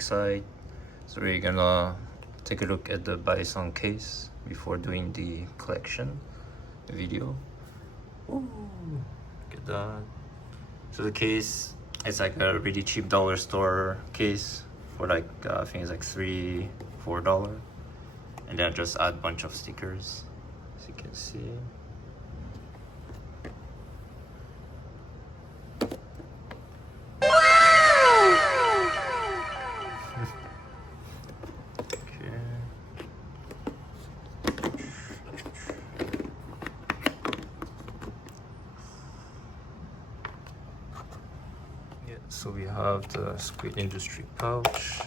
excited. So we're gonna take a look at the Balisong case before doing the collection video. Ooh, look at that. So the case, it's like a really cheap dollar store case for like I think it's like $3-4, and then just add a bunch of stickers, as you can see. So we have the Squid Industry pouch.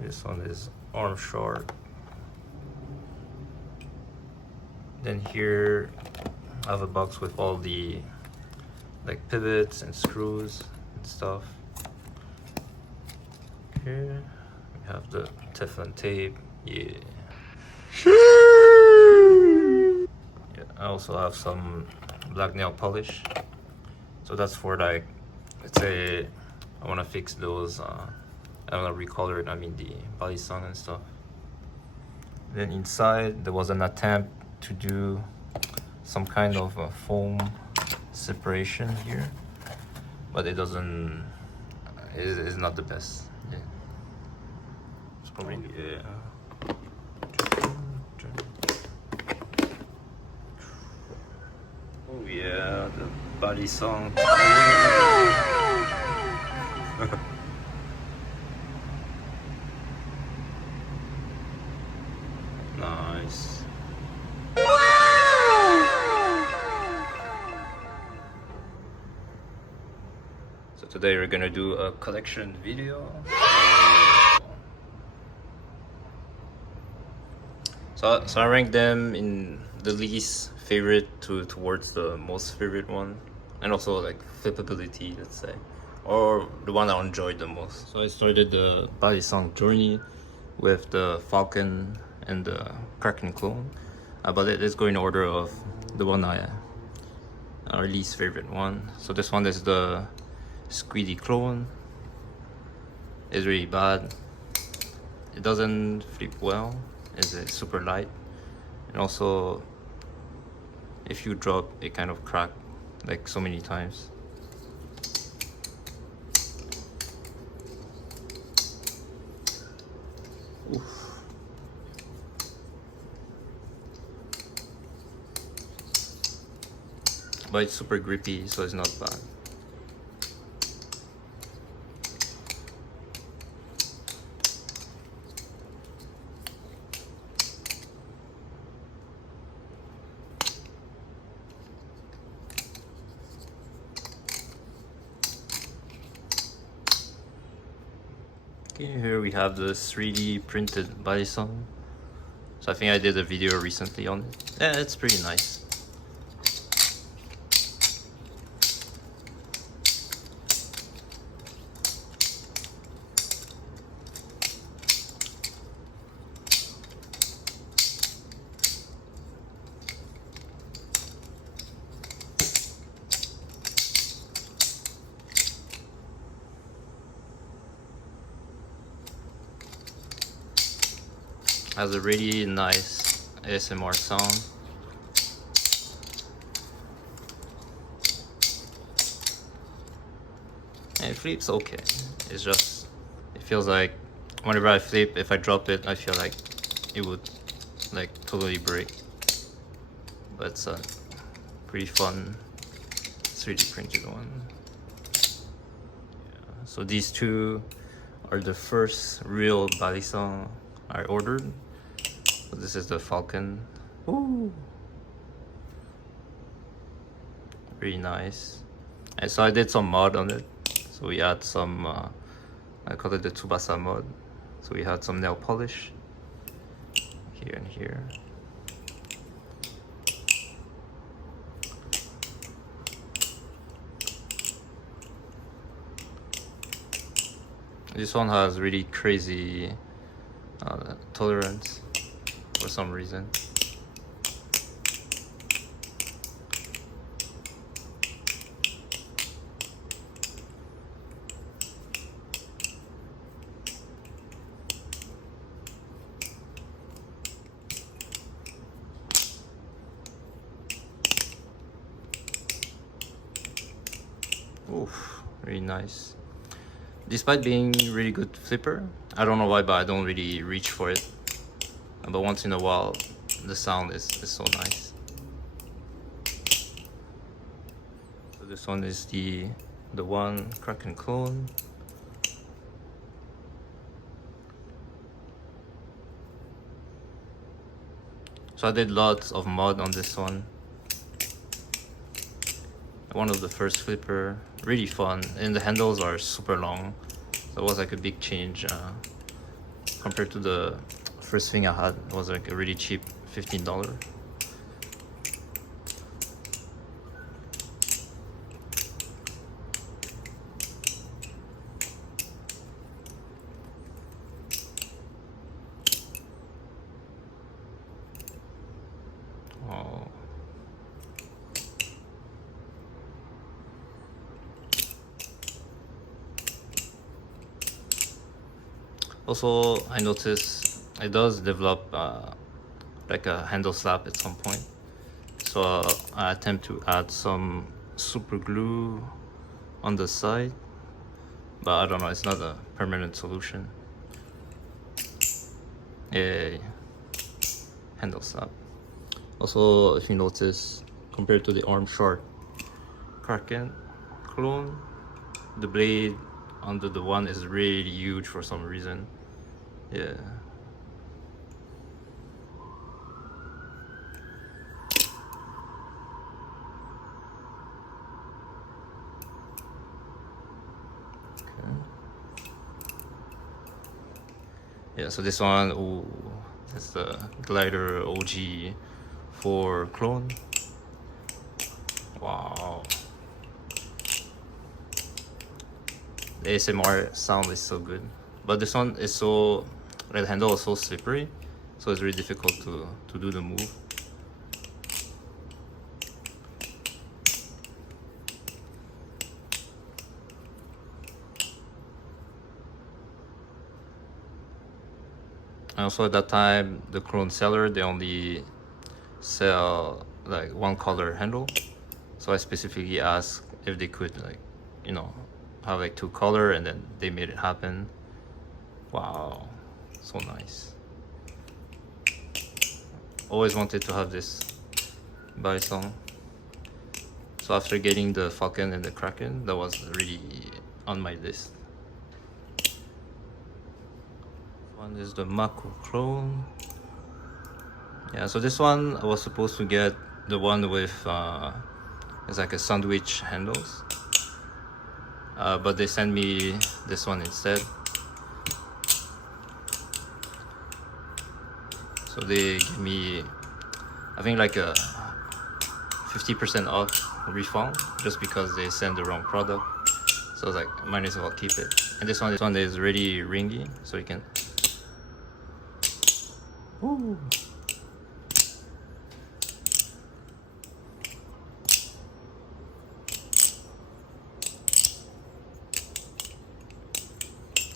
This one is arm short. Then here I have a box with all the like pivots and screws and stuff. Here we have the Teflon tape. Yeah. Yeah, I also have some black nail polish. So that's for like, let's say I want to fix those, I want to recolor it, I mean the Balisong and stuff. Then inside there was an attempt to do some kind of a foam separation here, but it doesn't, it's not the best. Yeah. It's probably, yeah. Oh yeah, the Balisong. Nice. So today we're gonna do a collection video. So I rank them in the least favorite towards the most favorite one, and also like flippability, let's say, or the one I enjoyed the most. So I started the Balisong journey with the Falcon and the KRAKEN clone, but let's go in order of the one our least favorite one. So this one is the squiddy clone. It's really bad. It doesn't flip well. It's super light, and also if you drop, it kind of crack like so many times. Oof. But it's super grippy, so it's not bad. Okay, here we have the 3D printed Balisong. So I think I did a video recently on it. Yeah, it's pretty nice. Has a really nice ASMR sound. And it flips okay. It's just, it feels like whenever I flip, if I drop it, I feel like it would like totally break. But it's a pretty fun 3D printed one. Yeah. So these two are the first real Balisong I ordered. So this is the Falcon. Ooh. Really nice. And so I did some mod on it. So we had some, I call it the Tsubasa mod. So we had some nail polish here and here. This one has really crazy tolerance for some reason. Oof, really nice. Despite being really good flipper, I don't know why, but I don't really reach for it. But once in a while, the sound is so nice. So this one is the one KRAKEN clone. So I did lots of mod on this one. One of the first flipper, really fun, and the handles are super long. So it was like a big change compared to the first thing I had. It was like a really cheap $15. Oh. Also, I noticed it does develop like a handle slap at some point. So I attempt to add some super glue on the side, but I don't know, it's not a permanent solution. Yeah, handle slap. Also, if you notice, compared to the arm short KRAKEN clone, the blade under the one is really huge for some reason. Yeah. Okay. Yeah, so this one, ooh, it's the Glider OG 4 clone. Wow. The ASMR sound is so good. But this one is so, like the handle is so slippery, so it's really difficult to do the move. And also at that time, the clone seller, they only sell like one color handle. So I specifically asked if they could, like, you know, have like 2 color, and then they made it happen. Wow, so nice. Always wanted to have this Balisong. So after getting the falcon and the KRAKEN, that was really on my list. One is the Mako clone. Yeah, so this one I was supposed to get the one with it's like a sandwich handles, but they sent me this one instead. So they give me, I think, like a 50% off refund just because they sent the wrong product. So I was like, might as well keep it. And this one is really ringy, so you can. Woo.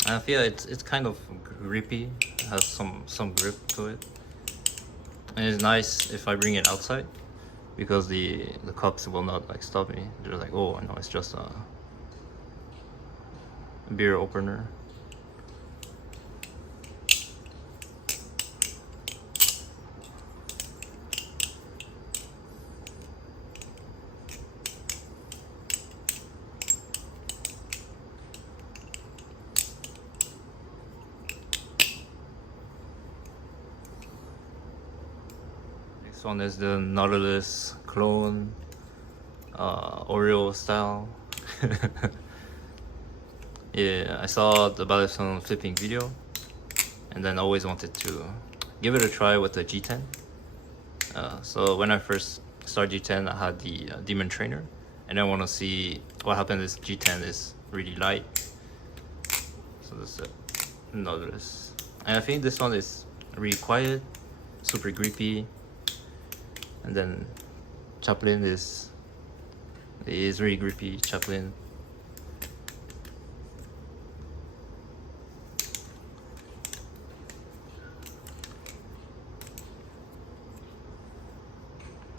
I feel it's kind of grippy. It has some grip to it, and it's nice if I bring it outside because the cops will not like stop me. They're like, oh, I know it's just a beer opener. This one is the Nautilus clone, Oreo style. Yeah, I saw the Balisong.Flipping video, and then always wanted to give it a try with the G10. So when I first started G10, I had the Demon Trainer, and I want to see what happened. This G10 is really light, so this is a Nautilus, and I think this one is really quiet, super grippy. And then Chaplin is really grippy. Chaplin.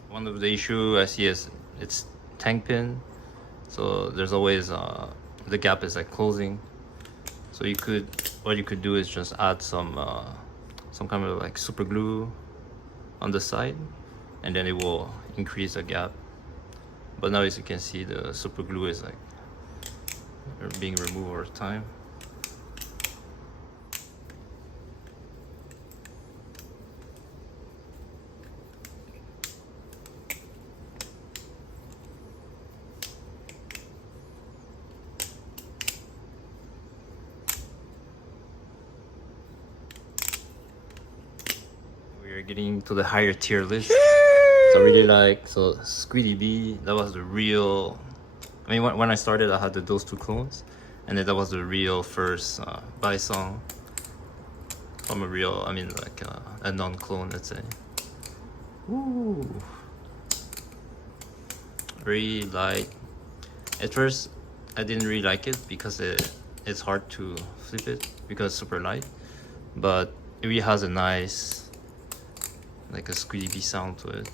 One of the issue I see is its tank pin. So there's always the gap is like closing. So what you could do is just add some kind of like super glue on the side, and then it will increase the gap. But now, as you can see, the super glue is like being removed over time. We're getting to the higher tier list. So I really like Squiddy B. That was the real. I mean, when I started, I had those two clones, and then that was the real first Balisong from a real. I mean, like a non-clone, let's say. Ooh, very light. At first, I didn't really like it because it's hard to flip it because it's super light, but it really has a nice, like a squiddy bee sound to it.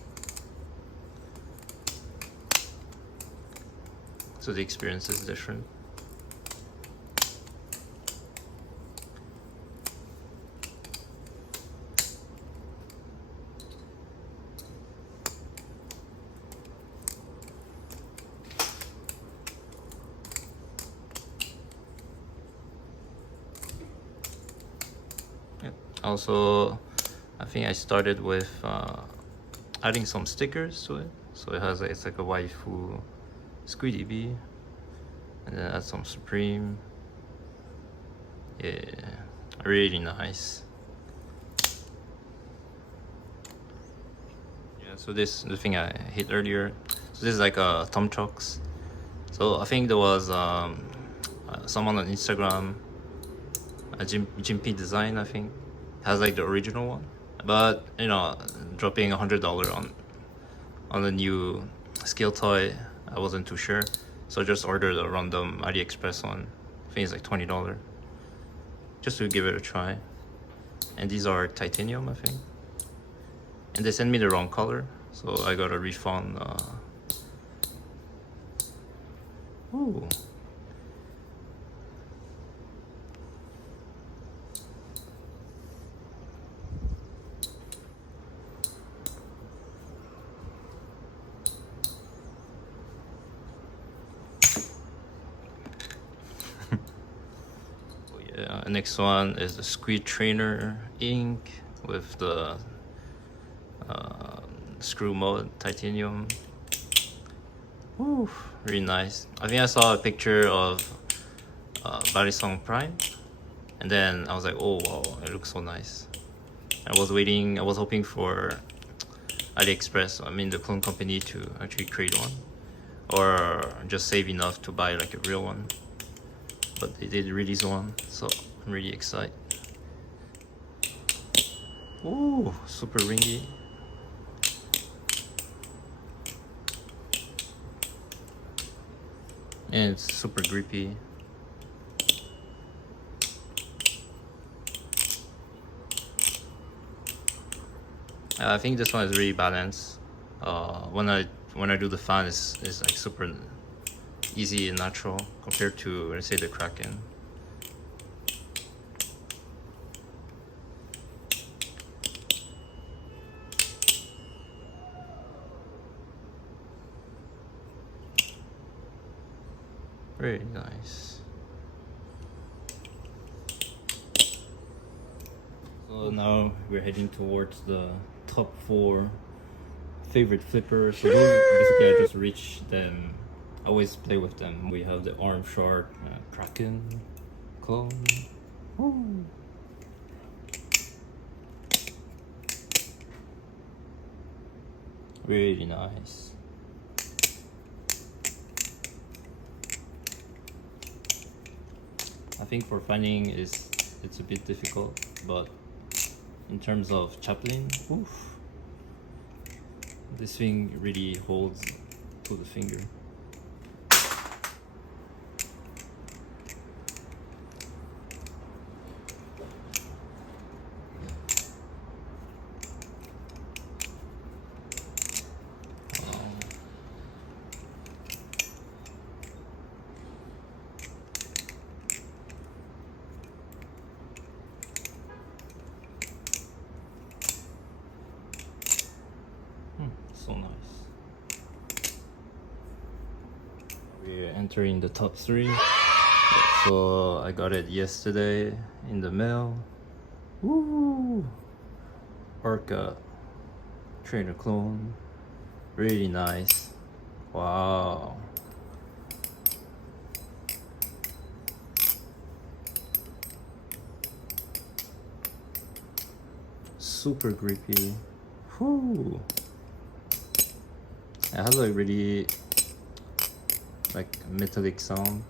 So the experience is different. Also, I think I started with adding some stickers to it. So it has it's like a waifu squiddy bee, and then add some Supreme. Yeah, really nice. Yeah, so this the thing I hit earlier. So this is like a thumb chucks. So I think there was someone on Instagram, Jimpy Design, I think, has like the original one, but you know, dropping $100 on a new scale toy, I wasn't too sure, so I just ordered a random AliExpress one. I think it's like $20, just to give it a try. And these are titanium, I think, and they sent me the wrong color, so I got a refund. Ooh. Yeah, next one is the Squid Trainer ink with the screw mode titanium. Ooh, really nice. I think I saw a picture of Balisong Prime, and then I was like, oh wow, it looks so nice. I was hoping for AliExpress, I mean the clone company, to actually create one, or just save enough to buy like a real one. But they did release one, so I'm really excited. Ooh, super ringy. And it's super grippy. I think this one is really balanced. When I do the fan, it's like super easy and natural compared to, let's say, the KRAKEN. Very nice. So now we're heading towards the top 4 favorite flippers. So those, basically, I just reached them. I always play with them. We have the arm shark KRAKEN clone. Woo. Really nice. I think for finding it's a bit difficult, but in terms of chaplain, oof, this thing really holds to the finger. So nice. We're entering the top 3. So I got it yesterday in the mail. Woo! ORCA trainer clone. Really nice. Wow. Super grippy. Whoo! It has a really like metallic sound.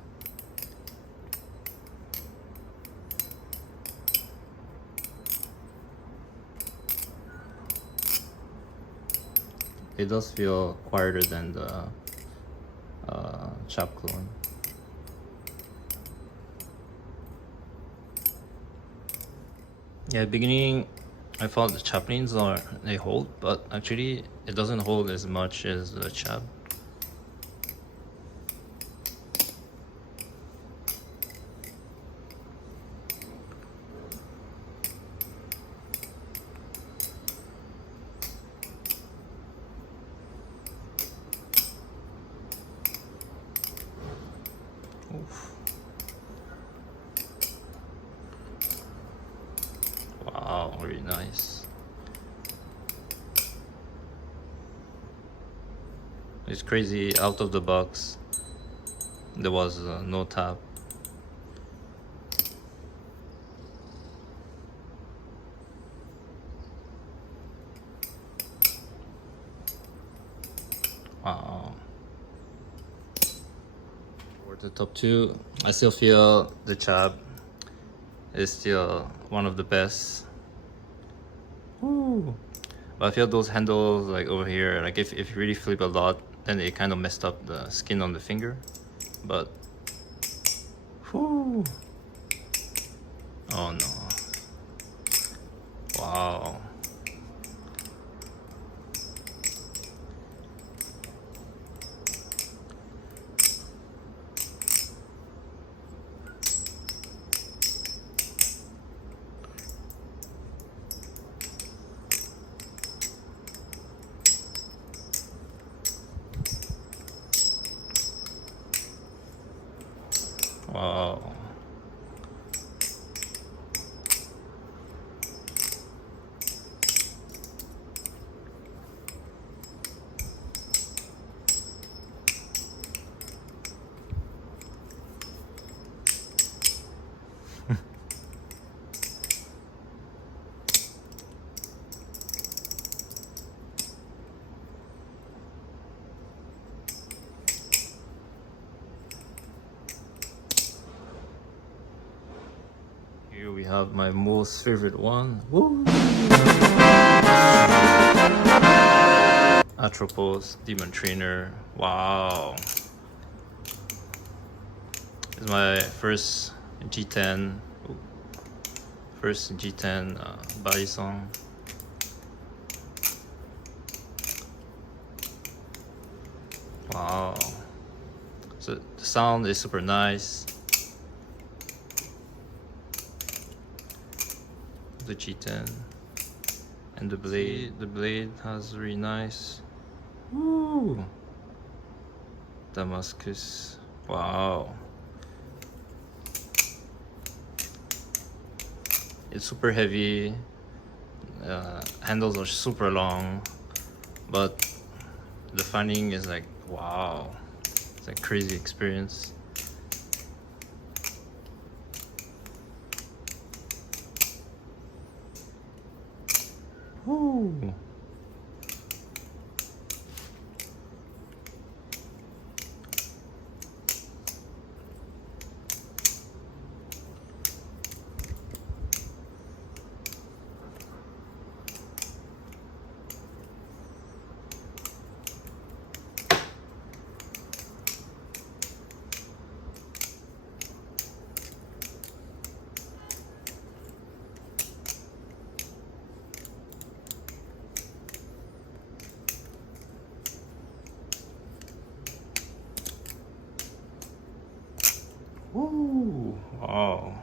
It does feel quieter than the chap clone. Yeah, beginning I thought the chaplins they hold, but actually it doesn't hold as much as the chap. Oof. Wow, really nice. It's crazy, out of the box there was no tap. Wow. For the top 2, I still feel the chap is still one of the best. Woo. But I feel those handles like over here, like if you really flip a lot, then it kind of messed up the skin on the finger. But whoo. Oh no. Wow. Wow. Here we have my most favorite one. Woo! Atropos Demon Trainer. Wow. It's my first G10. First G10 Balisong. Wow. So the sound is super nice. The G10 and the blade has really nice. Woo! Damascus. Wow. It's super heavy. Handles are super long, but the finding is like wow. It's a crazy experience. Woo. Woo. Wow.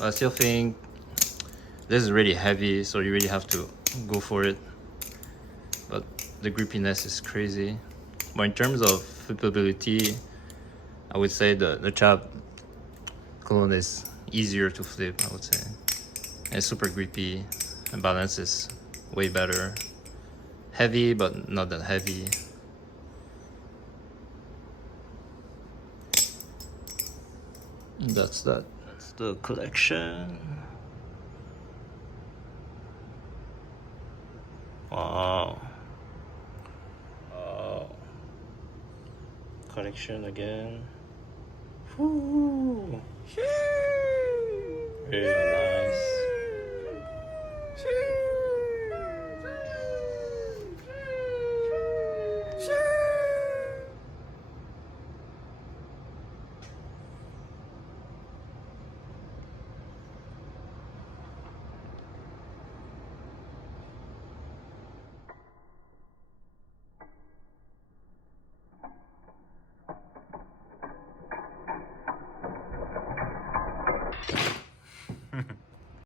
I still think this is really heavy, so you really have to go for it. the grippiness is crazy. But in terms of flippability, I would say the Chap cologne is easier to flip, I would say. And it's super grippy, and balance is way better. Heavy, but not that heavy. That's that. That's the collection. Wow. Wow. Collection again. Woo.